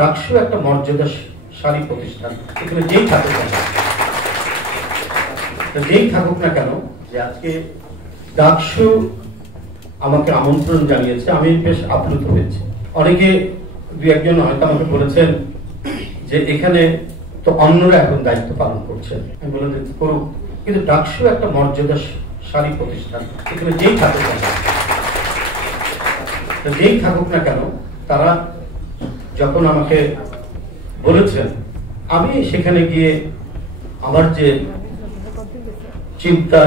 ডাকসু একটা মর্যাদাশালী প্রতিষ্ঠান। এখানে যেই থাকুক না কেন যে আজকে ডাকসু আমাকে আমন্ত্রণ জানিয়েছে, আমি বেশ আপ্লুত হয়েছি। অনেকে দু একজন হয়তো আমাকে বলেছেন যে এখানে তো অন্যরা এখন দায়িত্ব পালন করছেন, আমি বলে দিতে করুক, কিন্তু ডাকসু একটা মর্যাদাশালী প্রতিষ্ঠান। এখানে যেই থাকুক না কেন তারা যখন আমাকে বলেছেন, আমি সেখানে গিয়ে আমার যে চিন্তা,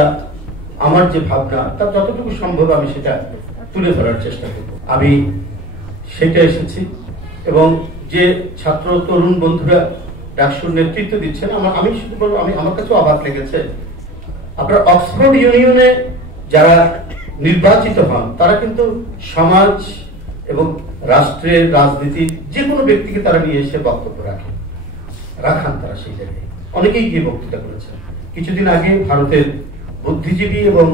আমার যে ভাবনা, তার যতটুকু সম্ভব আমি সেটা তুলে ধরার চেষ্টা করব। আমি সেটা এসেছি এবং যে ছাত্র তরুণ বন্ধুরা ডাকসুর নেতৃত্ব দিচ্ছেন, আমি শুধু বলবো, আমার কাছেও অবাক লেগেছে। আপনার অক্সফোর্ড ইউনিয়নে যারা নির্বাচিত হন তারা কিন্তু সমাজ এবং রাষ্ট্রের রাজনীতি যে কোনো ব্যক্তিকে তারা নিয়ে এসে বক্তব্য রাখান তারা সেই জায়গায় অনেকেই গিয়ে বক্তৃতা করেছেন। কিছুদিন আগে ভারতের বুদ্ধিজীবী এবং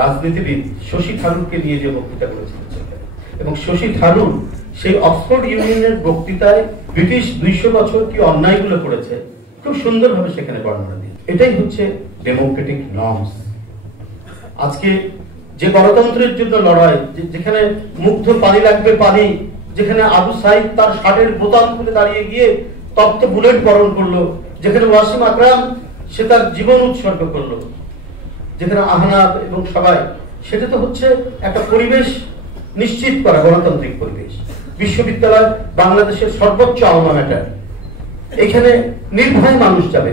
রাজনীতিবিদ শশী থারুরকে নিয়ে যে বক্তৃতা করেছিলেন, এবং শশী থারুর সেই অক্সফোর্ড ইউনিয়নের বক্তৃতায় ব্রিটিশ 200 বছর কি অন্যায়গুলো করেছে খুব সুন্দরভাবে সেখানে বর্ণনা দিয়ে। এটাই হচ্ছে ডেমোক্রেটিক নর্মস। আজকে যে গণতন্ত্রের জন্য লড়াই, যেখানে মুগ্ধ পানি লাগবে পানি, যেখানে আবু সাইদ তার শার্টের বোতাম খুলে দাঁড়িয়ে গিয়ে তপ্ত বুলেট বরণ করলো, যেখানে ওয়াসিম আকরাম সে তার জীবন উৎসর্গ করলো, যেখানে আহনাদ এবং সবাই, সেটা তো হচ্ছে একটা পরিবেশ নিশ্চিত করা, গণতান্ত্রিক পরিবেশ। বিশ্ববিদ্যালয় বাংলাদেশের সর্বোচ্চ আলমা ম্যাটার, এখানে নির্ভয় মানুষ যাবে।